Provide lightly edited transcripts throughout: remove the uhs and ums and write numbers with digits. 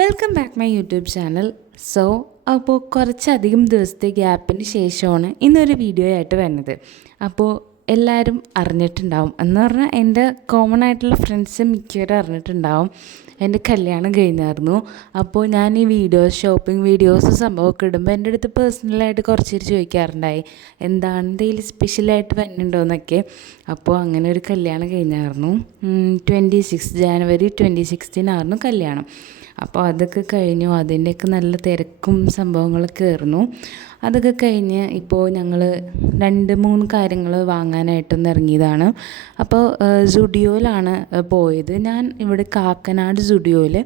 Welcome back my YouTube channel. അപ്പോൾ കുറച്ചധികം ദിവസത്തെ ഗ്യാപ്പിന് ശേഷമാണ് ഇന്നൊരു വീഡിയോ ആയിട്ട് വരുന്നത്. അപ്പോൾ എല്ലാവരും അറിഞ്ഞിട്ടുണ്ടാവും, എന്ന് പറഞ്ഞാൽ എൻ്റെ കോമൺ ആയിട്ടുള്ള ഫ്രണ്ട്സ് മിക്കവരും അറിഞ്ഞിട്ടുണ്ടാവും എൻ്റെ കല്യാണം കഴിഞ്ഞായിരുന്നു. അപ്പോൾ ഞാൻ ഈ വീഡിയോസ്, ഷോപ്പിംഗ് വീഡിയോസ് സംഭവമൊക്കെ ഇടുമ്പോൾ എൻ്റെ അടുത്ത് പേഴ്സണലായിട്ട് കുറച്ച് പേര് ചോദിക്കാറുണ്ടായി എന്താണ് എന്തെങ്കിലും സ്പെഷ്യലായിട്ട് വരുന്നുണ്ടോയെന്നൊക്കെ. അപ്പോൾ അങ്ങനെ ഒരു കല്യാണം കഴിഞ്ഞായിരുന്നു. ജാനുവരി 26 കല്യാണം. അപ്പോൾ അതൊക്കെ കഴിഞ്ഞു. അതിൻ്റെയൊക്കെ നല്ല തിരക്കും സംഭവങ്ങളൊക്കെ ആയിരുന്നു. അതൊക്കെ കഴിഞ്ഞ് ഇപ്പോൾ ഞങ്ങൾ 2-3 കാര്യങ്ങൾ വാങ്ങാനായിട്ടൊന്ന് ഇറങ്ങിയതാണ്. അപ്പോൾ സുഡിയോയിലാണ് പോയത്. ഞാൻ ഇവിടെ കാക്കനാട് സുഡിയോയിൽ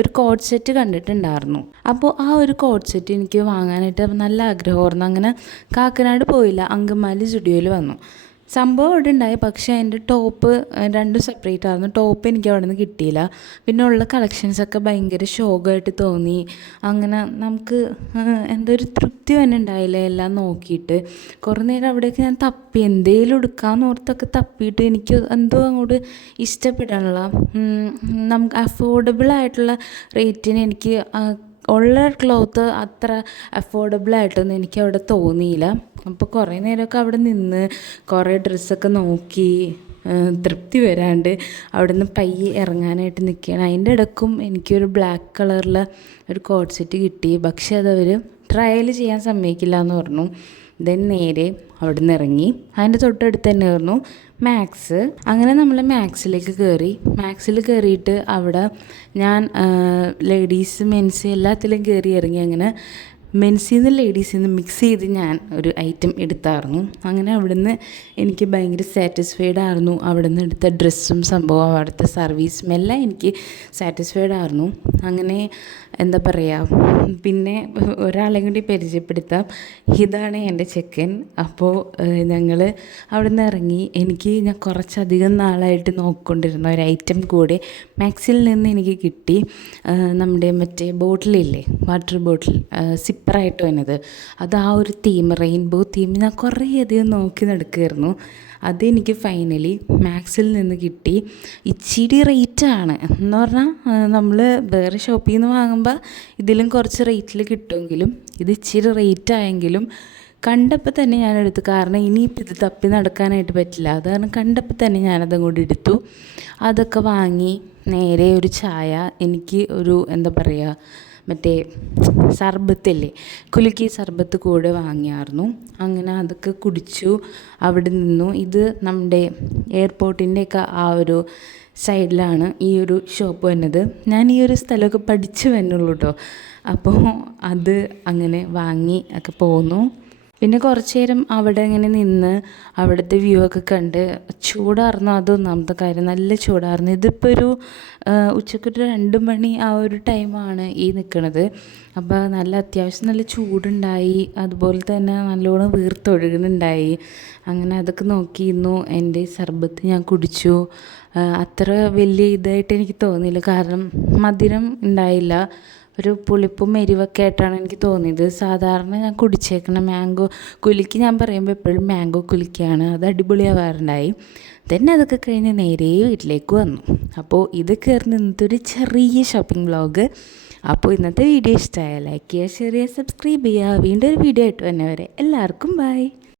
ഒരു കോഡ് സെറ്റ് കണ്ടിട്ടുണ്ടായിരുന്നു. അപ്പോൾ ആ ഒരു കോഡ് സെറ്റ് എനിക്ക് വാങ്ങാനായിട്ട് നല്ല ആഗ്രഹമായിരുന്നു. അങ്ങനെ കാക്കനാട് പോയില്ല, അങ്കമാലി സുഡിയോയിൽ വന്നു. സംഭവം അവിടെ ഉണ്ടായി, പക്ഷേ എൻ്റെ ടോപ്പ് രണ്ടും സെപ്പറേറ്റ് ആയിരുന്നു. ടോപ്പ് എനിക്ക് അവിടെ നിന്ന് കിട്ടിയില്ല. പിന്നെ ഉള്ള കളക്ഷൻസൊക്കെ ഭയങ്കര ഷോക്കായിട്ട് തോന്നി. അങ്ങനെ നമുക്ക് എന്തോ ഒരു തൃപ്തി തന്നെ ഉണ്ടായില്ല എല്ലാം നോക്കിയിട്ട്. കുറേ നേരം അവിടേക്ക് ഞാൻ തപ്പി, എന്തെങ്കിലും എടുക്കാമെന്ന് ഓർത്തൊക്കെ തപ്പിയിട്ട് എനിക്ക് എന്തോ അങ്ങോട്ട് ഇഷ്ടപ്പെടാനുള്ള, നമുക്ക് അഫോർഡബിൾ ആയിട്ടുള്ള റേറ്റിന് എനിക്ക് ഉള്ള ക്ലോത്ത് അത്ര അഫോർഡബിളായിട്ടൊന്നും എനിക്കവിടെ തോന്നിയില്ല. അപ്പോൾ കുറേ നേരമൊക്കെ അവിടെ നിന്ന് കുറേ ഡ്രസ്സൊക്കെ നോക്കി തൃപ്തി വരാണ്ട് അവിടെ നിന്ന് പയ്യെ ഇറങ്ങാനായിട്ട് നിൽക്കുകയാണ്. അതിൻ്റെ ഇടയ്ക്കും എനിക്കൊരു ബ്ലാക്ക് കളറിൽ ഒരു കോഡ് സെറ്റ് കിട്ടി. പക്ഷേ അതവർ ട്രയൽ ചെയ്യാൻ സമ്മതിക്കില്ല എന്ന് പറഞ്ഞു. ദെൻ നേരെ അവിടെ നിന്ന് ഇറങ്ങി. അതിൻ്റെ തൊട്ടടുത്ത് തന്നെ ആയിരുന്നു മാക്സ്. അങ്ങനെ നമ്മൾ മാക്സിലേക്ക് കയറി. മാക്സിൽ കയറിയിട്ട് അവിടെ ഞാൻ ലേഡീസ് മെൻസ് എല്ലാത്തിലും കയറി ഇറങ്ങി. അങ്ങനെ മെൻസിൽ നിന്ന് ലേഡീസിൽ നിന്ന് മിക്സ് ചെയ്ത് ഞാൻ ഒരു ഐറ്റം എടുത്തായിരുന്നു. അങ്ങനെ അവിടുന്ന് എനിക്ക് ഭയങ്കര സാറ്റിസ്ഫൈഡ് ആയിരുന്നു. അവിടെ നിന്ന് എടുത്ത ഡ്രസ്സും സംഭവം അവിടുത്തെ സർവീസും എല്ലാം എനിക്ക് സാറ്റിസ്ഫൈഡ് ആയിരുന്നു. അങ്ങനെ എന്താ പറയുക, പിന്നെ ഒരാളെ കൂടി പരിചയപ്പെടുത്താം. ഇതാണ് എൻ്റെ ചെക്കൻ. അപ്പോൾ ഞങ്ങൾ അവിടെ നിന്ന് ഇറങ്ങി. ഞാൻ കുറച്ചധികം നാളായിട്ട് നോക്കിക്കൊണ്ടിരുന്ന ഒരു ഐറ്റം കൂടെ മാക്സിൽ നിന്ന് എനിക്ക് കിട്ടി. നമ്മുടെ മറ്റേ ബോട്ടിലില്ലേ, വാട്ടർ ബോട്ടിൽ, സിപ്പറായിട്ട് വന്നത്. അത് ആ ഒരു തീം, റെയിൻബോ തീം ഞാൻ കുറേയധികം നോക്കി നടക്കുമായിരുന്നു. അതെനിക്ക് ഫൈനലി മാക്സിൽ നിന്ന് കിട്ടി. ഇച്ചിരി റേറ്റാണ് എന്ന് പറഞ്ഞാൽ നമ്മൾ വേറെ ഷോപ്പിൽ നിന്ന് വാങ്ങുമ്പോൾ ഇതിലും കുറച്ച് റേറ്റിൽ കിട്ടുമെങ്കിലും ഇത് ഇച്ചിരി റേറ്റ് ആയെങ്കിലും കണ്ടപ്പോൾ തന്നെ ഞാനെടുത്തു. കാരണം ഇനിയിപ്പോൾ ഇത് തപ്പി നടക്കാനായിട്ട് പറ്റില്ല. അത് കാരണം കണ്ടപ്പോൾ തന്നെ ഞാനതങ്ങോട്ട് എടുത്തു. അതൊക്കെ വാങ്ങി നേരെ ഒരു ചായ, എനിക്ക് ഒരു എന്താ പറയുക, മറ്റേ സർബത്തില്ലേ, കുലുക്കി സർബത്ത് കൂടെ വാങ്ങിയായിരുന്നു. അങ്ങനെ അതൊക്കെ കുടിച്ചു. അവിടെ നിന്നു. ഇത് നമ്മുടെ എയർപോർട്ടിൻ്റെയൊക്കെ ആ ഒരു സൈഡിലാണ് ഈ ഒരു ഷോപ്പ് വന്നത്. ഞാൻ ഈ ഒരു സ്ഥലമൊക്കെ പഠിച്ചു വരുന്നുള്ളൂ കേട്ടോ. അപ്പോൾ അത് അങ്ങനെ വാങ്ങി ഒക്കെ പോന്നു. പിന്നെ കുറച്ച് നേരം അവിടെ ഇങ്ങനെ നിന്ന് അവിടുത്തെ വ്യൂ ഒക്കെ കണ്ട്. ചൂടായിരുന്നു, അതൊന്നാമത്തെ കാര്യം, നല്ല ചൂടായിരുന്നു. ഇതിപ്പോൾ ഒരു ഉച്ചക്കൊരു 2 മണി ആ ഒരു ടൈമാണ് ഈ നിൽക്കുന്നത്. അപ്പോൾ നല്ല അത്യാവശ്യം നല്ല ചൂടുണ്ടായി, അതുപോലെ തന്നെ നല്ലോണം വീർത്തൊഴുകുന്നുണ്ടായി. അങ്ങനെ അതൊക്കെ നോക്കിയിരുന്നു. എൻ്റെ സർബത്ത് ഞാൻ കുടിച്ചു. അത്ര വലിയ ഇതായിട്ട് എനിക്ക് തോന്നിയില്ല, കാരണം മധുരം ഉണ്ടായില്ല. ഒരു പുളിപ്പും എരിവൊക്കെ ആയിട്ടാണ് എനിക്ക് തോന്നിയത്. സാധാരണ ഞാൻ കുടിച്ചേക്കുന്ന മാംഗോ കുലുക്കി, ഞാൻ പറയുമ്പോൾ എപ്പോഴും മാംഗോ കുലുക്കിയാണ്, അത് അടിപൊളിയാവാറുണ്ടായി. തന്നെ അതൊക്കെ കഴിഞ്ഞ് നേരെ വീട്ടിലേക്ക് വന്നു. അപ്പോൾ ഇതൊക്കെ ആയിരുന്നു ഇന്നത്തെ ഒരു ചെറിയ ഷോപ്പിംഗ് വ്ളോഗ്. അപ്പോൾ ഇന്നത്തെ വീഡിയോ ഇഷ്ടമായാൽ ലൈക്ക് ചെയ്യുക, ഷെയർ ചെയ്യുക, സബ്സ്ക്രൈബ് ചെയ്യുക. വീണ്ടും ഒരു വീഡിയോ ആയിട്ട് വന്നവരെ എല്ലാവർക്കും ബൈ.